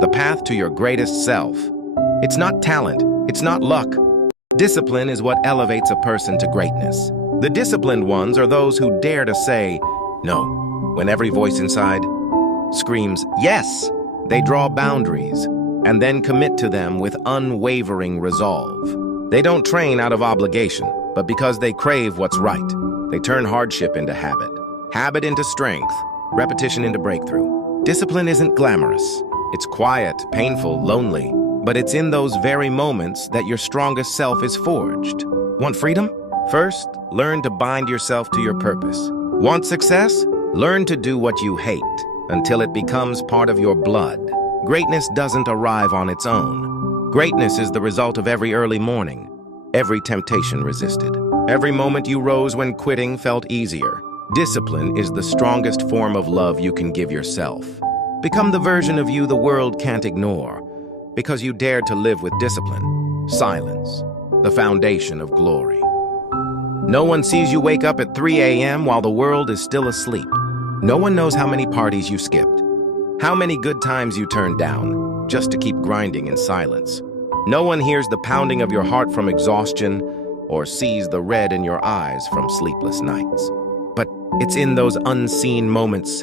the path to your greatest self. It's not talent, it's not luck. Discipline is what elevates a person to greatness. The disciplined ones are those who dare to say no when every voice inside screams yes. They draw boundaries and then commit to them with unwavering resolve. They don't train out of obligation, but because they crave what's right. They turn hardship into habit, habit into strength, repetition into breakthrough. Discipline isn't glamorous. It's quiet, painful, lonely, but it's in those very moments that your strongest self is forged. Want freedom? First, learn to bind yourself to your purpose. Want success? Learn to do what you hate until it becomes part of your blood. Greatness doesn't arrive on its own. Greatness is the result of every early morning, every temptation resisted, every moment you rose when quitting felt easier. Discipline is the strongest form of love you can give yourself. Become the version of you the world can't ignore, because you dare to live with discipline. Silence, the foundation of glory. No one sees you wake up at 3 a.m. while the world is still asleep. No one knows how many parties you skipped, how many good times you turned down, just to keep grinding in silence. No one hears the pounding of your heart from exhaustion or sees the red in your eyes from sleepless nights. But it's in those unseen moments,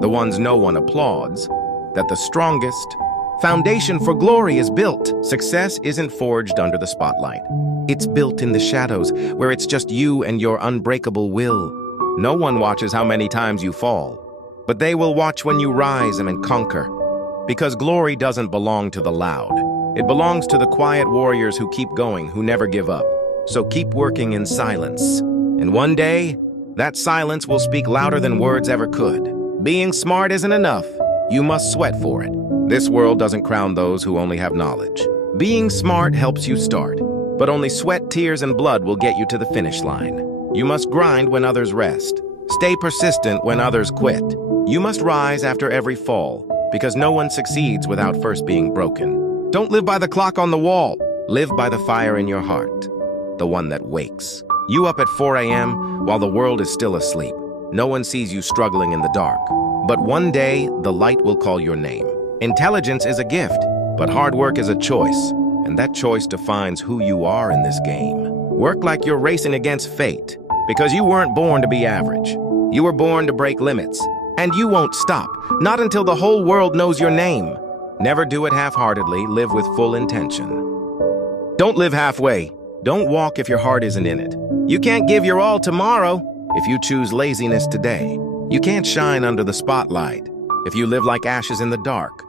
the ones no one applauds, that the strongest foundation for glory is built. Success isn't forged under the spotlight. It's built in the shadows, where it's just you and your unbreakable will. No one watches how many times you fall, but they will watch when you rise and conquer. Because glory doesn't belong to the loud. It belongs to the quiet warriors who keep going, who never give up. So keep working in silence. And one day, that silence will speak louder than words ever could. Being smart isn't enough. You must sweat for it. This world doesn't crown those who only have knowledge. Being smart helps you start, but only sweat, tears, and blood will get you to the finish line. You must grind when others rest. Stay persistent when others quit. You must rise after every fall, because no one succeeds without first being broken. Don't live by the clock on the wall. Live by the fire in your heart, the one that wakes you up at 4 a.m. while the world is still asleep. No one sees you struggling in the dark. But one day, the light will call your name. Intelligence is a gift, but hard work is a choice, and that choice defines who you are in this game. Work like you're racing against fate, because you weren't born to be average. You were born to break limits, and you won't stop, not until the whole world knows your name. Never do it half-heartedly, live with full intention. Don't live halfway. Don't walk if your heart isn't in it. You can't give your all tomorrow if you choose laziness today. You can't shine under the spotlight if you live like ashes in the dark.